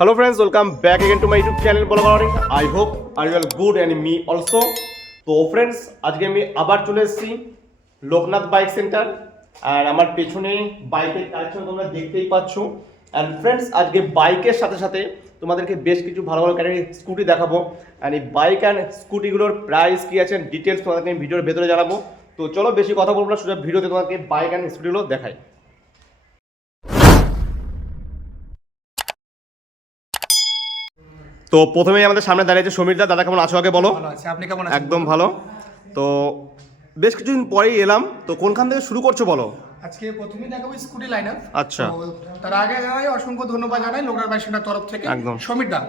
Hello friends, welcome back again to my YouTube channel Bolagaring. I hope are you all good and me also. তো friends আজকে আমি আবার চলে এসেছি Loknath bike centre আর আমার পেছনে বাইকের কালেকশন তোমরা দেখতেই পাচ্ছ। এন্ড ফ্রেন্ডস আজকে বাইকের সাথে সাথে তোমাদেরকে বেশ কিছু ভালো ভালো ক্যাটাগরি স্কুটি দেখাবো। আর এই বাইক অ্যান্ড স্কুটিগুলোর প্রাইস কি আছে ডিটেলস তোমাদেরকে আমি ভিডিওর ভেতরে জানাবো। তো চলো বেশি কথা বলবো না, সোজা ভিডিওতে তোমাদেরকে বাইক অ্যান্ড স্কুটিগুলো দেখাই। তো প্রথমেই আমাদের সামনে দাঁড়িয়েছে সমীর দা। দাদা কেমন আছো আগে বলো? ভালো আছে, আপনি কেমন আছেন? একদম ভালো। তো বেশ কিছুদিন পরেই এলাম, তো কোনখান থেকে শুরু করছো বলো? আজকে প্রথমেই দেখাবো স্কুটি লাইনআপ। আচ্ছা। তার আগে জানাই অসংখ্য ধন্যবাদ জানাই লোকনাথ বাইক সেন্টার তরফ থেকে একদম সমীর দা।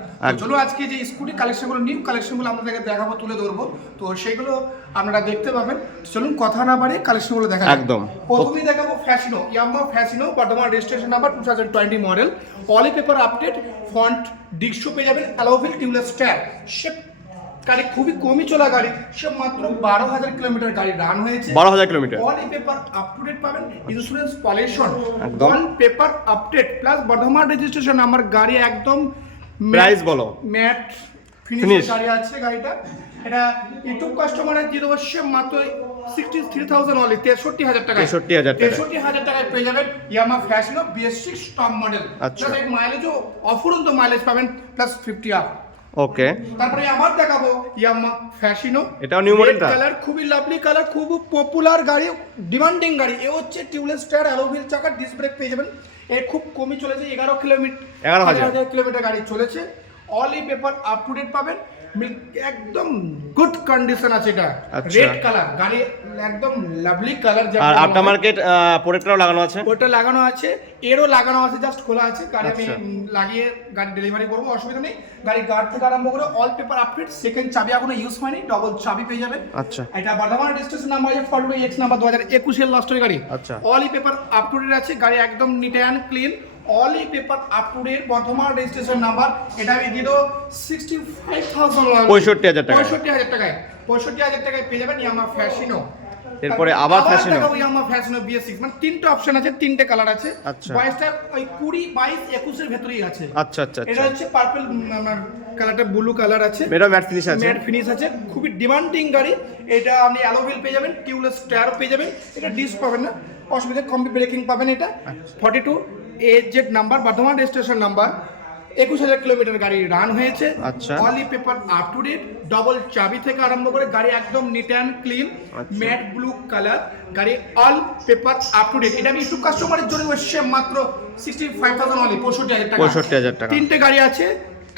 চলো আজকে যে স্কুটি কালেকশনগুলো নিউ কালেকশনগুলো আপনাদেরকে দেখাবো, তুলে ধরবো, তো সেগুলো আপনারা দেখতে পাবেন। চলুন কথা না বাড়িয়ে কালেকশনগুলো দেখা যাক। একদম প্রথমেই দেখাবো ফ্যাশিনো, ইয়ামাহা ফ্যাশিনো, বর্তমান রেজিস্ট্রেশন নাম্বার 2020 মডেল, পলি পেপার আপডেট, ফন্ট ডিস্কশো পেয়ে যাবেন, অ্যালোভিল টিউবলেস টায়ার, শেপ গাড়ি খুবই কমই চলা গাড়ি, সে মাত্র 12,000 কিলোমিটার গাড়ি রান হয়েছে। 12,000 kilometre. All paper up to date পাবেন, ইন্স্যুরেন্স পলিউশন, একদম all paper update plus Bardhaman registration number, গাড়ি একদম প্রাইস বলো? ম্যাট ফিনিশ গাড়ি আছে গাড়িটা। এটা ইউটিউব কাস্টমারের দিয়ে দেবো সে মাত্র 63,000 অনলি, 63,000 টাকা। 63,000 টাকায় পেয়ে যাবেন Yamaha Fascino BS6 top model. আচ্ছা। প্লাস মাইলেজও অফুরন্ত মাইলেজ পাবেন প্লাস 50 আপ। ওকে, তারপরে আবার দেখাবো ইয়ামাহা ফ্যাশিনো, এটাও নিউ মডেলটা। কালার খুবই লাভলি কালার, খুব পপুলার গাড়ি, ডিমান্ডিং গাড়ি। এ হচ্ছে টিউবলেস টায়ার, অ্যালোভিল চাকা, ডিস্ক ব্রেক পেয়ে যাবেন। এ খুব কমই চলেছে, 11,000 কিলোমিটার গাড়ি চলেছে। অলি পেপার আপ টু ডেট পাবেন, একদম গুড কন্ডিশন আছে। এটা রেড কালার গাড়ি, একদম লাভলি কালার। আর আফটার মার্কেট প্রোটেক্টরও লাগানো আছে। ওটা লাগানো আছে, এরও লাগানো আছে, জাস্ট খোলা আছে। গাড়ি আমি লাগিয়ে গাড়ি ডেলিভারি করবো, অসুবিধা নেই। গাড়ি গার্ড থেকে আরম্ভ করে অল পেপার আপডেট, সেকেন্ড চাবি এখনো ইউজ হয়নি, ডবল চাবি পেয়ে যাবেন। আচ্ছা। এটা বর্ধমান রেজিস্ট্রেশন নাম্বার আছে 42X নাম্বার 2021 এর লাস্টের গাড়ি। আচ্ছা। All paper up to date আছে, গাড়ি একদম neat and clean. All paper up to date, Bardhaman registration number. এটা আমি দিয়ে দেবো 65,000 65,000 টাকা। 65,000 টাকায় 65,000 টাকায় পেয়ে যাবেন ইয়ামাহা ফ্যাশিনো। এরপরে আবার ফ্যাশিনো, ইয়ামাহা ফ্যাশিনো BS6, মানে তিনটে অপশন আছে, তিনটে কালার আছে। আচ্ছা। 22টা ওই 20, 22, 21 এর ভেতরেই আছে। আচ্ছা আচ্ছা এটা হচ্ছে পার্পল, আমার কালারটা ব্লু কালার আছে, এটা ম্যাট ফিনিশ আছে। ম্যাট ফিনিশ আছে, খুবই ডিমান্ডিং গাড়ি। এটা আপনি অ্যালোভিল পেয়ে যাবেন, টিউবলেস টায়ার পেয়ে যাবেন। এটা ডিস্ক পাবেন না, অসুবিধা, কম্বি ব্রেকিং পাবেন। এটা 42 AZ number, Bardhaman registration number, 21,000 kilometre গাড়ি রান হয়েছে। আচ্ছা। All paper up to date, double চাবি থেকে আরম্ভ করে গাড়ি একদম neat and clean, matte blue colour গাড়ি, all paper up to date. এটা আমি ইউটিউব কাস্টমারের জন্য এসছে মাত্র 65,000 অনলি, 65,000 টাকা। তিনটে গাড়ি আছে,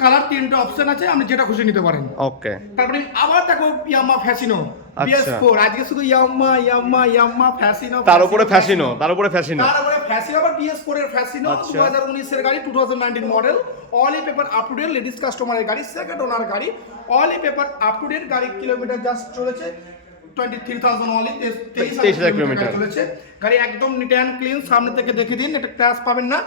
কালার তিনটে অপশন আছে, আপনি যেটা খুশি নিতে পারেন। ওকে। তারপরে আবার দেখো ইয়ামাহা ফ্যাশিনো BS4। আজকে শুধু ইয়ামাহা ফ্যাশিনো, তার উপরে ফ্যাশিনো, তার উপরে ফ্যাশিনো, আবার BS4 এর ফ্যাশিনো, 2019 এর গাড়ি, 2019 model. All paper up to date, ladies কাস্টমারের গাড়ি, সেকেন্ড ওনার গাড়ি। All paper up to date, গাড়ি কিলোমিটার জাস্ট চলেছে 23,000 অনলি, 23,000 কিলোমিটার চলেছে। গাড়ি একদম নিট অ্যান্ড ক্লিন, সামনে থেকে দেখে দিন, এটা ক্র্যাশ পাবেন না,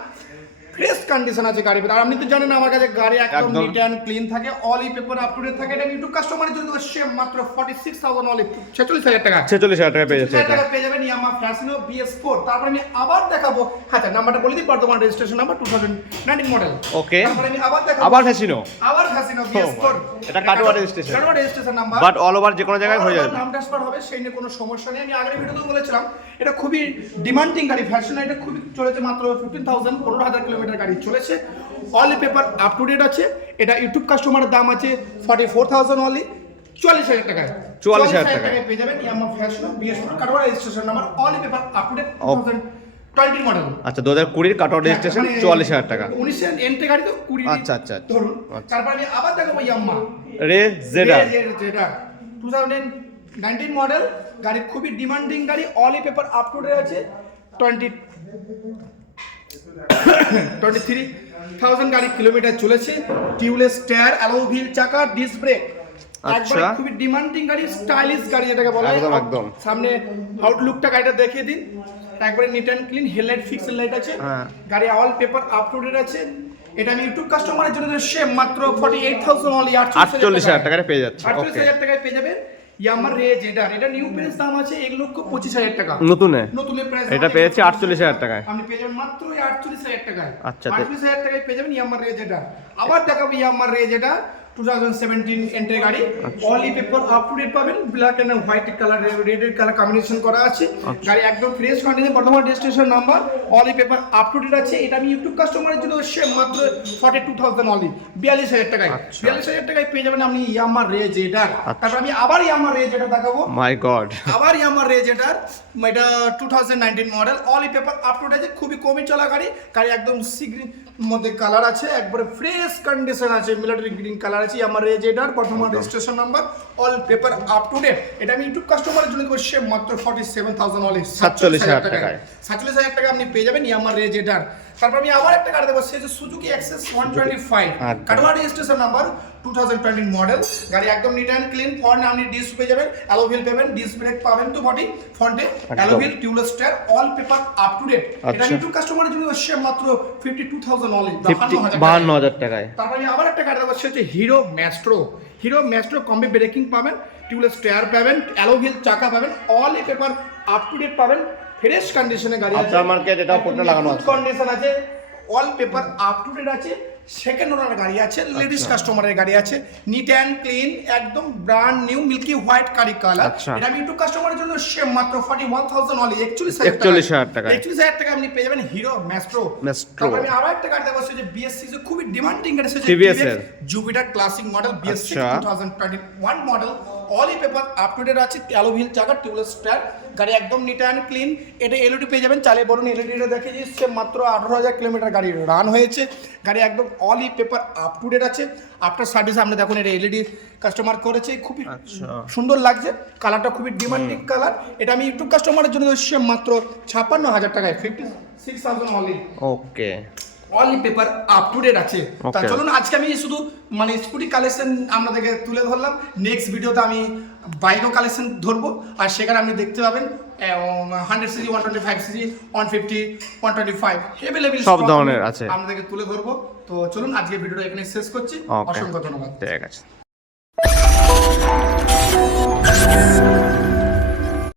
ফ্রেশ কন্ডিশন আছে গাড়ি। আর আপনি তো জানেন আমার কাছে গাড়ি একদম নিট অ্যান্ড ক্লিন থাকে, অলি পেপার আপ টু ডেট থাকে। এটা ইউটিউব কাস্টমারের জন্য সেম মাত্র 46,000 অনলি, 46,000 টাকা। 46,000 টাকা পেয়ে যাচ্ছে। টাকা পেয়ে যাবেন ইয়ামাহা ফ্যাশিনো BS4। তারপরে আমি আবার দেখাবো, আচ্ছা নাম্বারটা বলে দিই, বর্তমান রেজিস্ট্রেশন নাম্বার 2019 মডেল। ওকে। তারপরে আমি আবার দেখাবো আবার ফ্যাশিনো, BS4। এটা Katwa registration, Katwa registration number, but all over যে কোনো জায়গায় হয়ে যাবে, নাম ট্রান্সফার হবে, সেই নিয়ে কোনো সমস্যা নেই। আমি আগের ভিডিওতে বলেছিলাম এটা খুবই ডিমান্ডিং গাড়ি ফ্যাশন। এটা খুবই চলেছে মাত্র 15,000, 15,000 কিলোমিটার গাড়ি চলেছে। All paper up to date আছে। এটা ইউটিউব কাস্টমারের দাম আছে 44,000 অনলি, 44,000 টাকায়। 44,000 টাকায় পেয়ে যাবেন Yamaha fashion BS4, Katwa registration number, all paper up to date 2020 model. আচ্ছা, 2020 কাটোয়া রেজিস্ট্রেশন, 44,000 টাকা। 19 এর এন্ট্রি গাড়ি তো 20। আচ্ছা আচ্ছা ধরুন। তারপর আমি আবার দেখাবো ইয়ামাহা জেডার 2019 মডেল, গাড়ি খুবই ডিমান্ডিং গাড়ি। All paper up to date আছে, 23,000 গাড়ি কিলোমিটার চলেছে। টিউবলেস টায়ার, অ্যালোভিল চাকা, ডিস্ক ব্রেক, একবার খুবই ডিমান্ডিং গাড়ি, স্টাইলিশ গাড়ি যেটাকে বলা হয়। একদম সামনে আউটলুকটা গাড়িটা দেখিয়ে দিন, একবারে neat and clean, headlight fixed light আছে। গাড়ি all paper up to date আছে। এটা আমি ইউটিউব কাস্টমারের জন্য সেম মাত্র 48,000 অনলি, 48,000 টাকায় পেয়ে যাচ্ছে। 48,000 টাকায় পেয়ে যাবেন ইয়ামার রে জেডার, এটা নিউ প্রাইস দাম আছে 1,25,000 টাকা। নতুনে নতুনের প্রাইস এটা পেয়েছে 48,000 টাকায়। আপনি পেয়ে যাবেন মাত্র 48,000 টাকায়। আচ্ছা, 48,000 টাকায় পেয়ে যাবেন ইয়ামার রে জেডার। আবার দেখাবো ইয়ামার রে জেডার 2017 এন্ট্রি গাড়ি, all paper up to date পাবেন, black and white colour red colour combination করা আছে। গাড়ি একদম fresh condition, Bardhaman registration number, all paper up to date আছে। এটা আমি ইউটিউব কাস্টমারের জন্য সে মাত্র 42,000 অনলি, 42,000 টাকায়। 42,000 টাকায় পেয়ে যাবেন আপনি ইয়ামার রে জেডার। তারপর আমি আবার ইয়ামার রে জেডার দেখাবো। মাই গড, আবার ইয়ামার রে জেডার, এটা 2019 model, all paper up to date আছে, খুবই কমই চলা গাড়ি। গাড়ি একদম সি গ্রিন মধ্যে কালার আছে, একবারে ফ্রেশ কন্ডিশন আছে, মিলিটারি গ্রিন কালার আছে। ইয়ামার Ray ZR, Bardhaman registration number, all paper up to date. এটা আমি ইউটিউব কাস্টমারের জন্য দেবো সে মাত্র 47,000 অনলি, 47,000 টাকায়। 47,000 টাকা আপনি পেয়ে যাবেন ইয়ামার রে জেডার। তারপর আমি আবার একটা গাড়ি দেবো, সে যে Suzuki Access 125, Katwa registration number, 2020 model. গাড়ি একদম নিট অ্যান্ড ক্লিন। ফ্রন্ট আপনি ডিস্ক পেয়ে যাবেন, অ্যালোভিল পাবেন, ডিস্ক ব্রেক পাবেন তো বডি ফ্রন্টে, alloy wheel tubeless tyre, all paper up to date. এটা ইউটিউব কাস্টমারের জন্য সে মাত্র 52,000 অনলি, 52,000 টাকায়। তারপর আমি আবার একটা গাড়ি দেবো, সে হচ্ছে Hero Maestro. Hero Maestro combi braking পাবেন, টিউবলেস টায়ার পাবেন, অ্যালোভিল চাকা পাবেন, all paper up to date পাবেন, ফ্রেশ কন্ডিশনে গাড়ি আছে। আফটার মার্কেট এটা পোর্টে লাগানো আছে, কন্ডিশন আছে, all paper up to date আছে, সেকেন্ড ওনার গাড়ি আছে, লেডিস কাস্টমারের গাড়ি আছে, নিট অ্যান্ড ক্লিন, একদম brand new milky white colour. এটা আমি ইউটিউব কাস্টমারের জন্য সে মাত্র 41,000 অনলি, 41,000 টাকা। 41,000 টাকা আপনি পেয়ে যাবেন হিরো ম্যাস্ট্রো। তারপর আমি আরো একটা গাড়ি দেখাবো, যে বিএসসি যে খুবই ডিমান্ডিং গাড়ি, সেটা TVS এর Jupiter classic model, BSc 2021 model, all paper up to date আছে, অ্যালোভিল চাকা, টিউবলেস টায়ার। গাড়ি একদম নিট অ্যান্ড ক্লিন। এটা এলইডি পেয়ে যাবেন, চালে বড় এলইডিটা দেখে দিচ্ছে, মাত্র 18,000 কিলোমিটার গাড়ি রান হয়েছে। গাড়ি একদম অলি পেপার আপ টু ডেট আছে। আফটার সার্ভিস আপনি দেখুন, এটা এলইডি কাস্টমার করেছে, খুবই সুন্দর লাগছে, কালারটা খুবই ডিমান্ডিং কালার। এটা আমি ইউটিউব কাস্টমারের জন্য হচ্ছে মাত্র 56,000 টাকায়, 56,000 only. Okay, Oli paper up to date আছে। তা চলুন আজকে আমি শুধু মানে স্কুটি কালেকশন আপনাদেরকে তুলে ধরলাম। নেক্সট ভিডিওতে আমি বাইকও কালেকশন ধরবো, আর সেখানে আপনি দেখতে পাবেন 100cc, 125cc, 150, 125 অ্যাভেলেবল সব ধরনের আছে, আপনাদেরকে তুলে ধরবো। তো চলুন আজকে ভিডিওটা এখানে শেষ করছি। অসংখ্য ধন্যবাদ। ঠিক আছে।